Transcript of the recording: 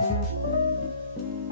Thank you.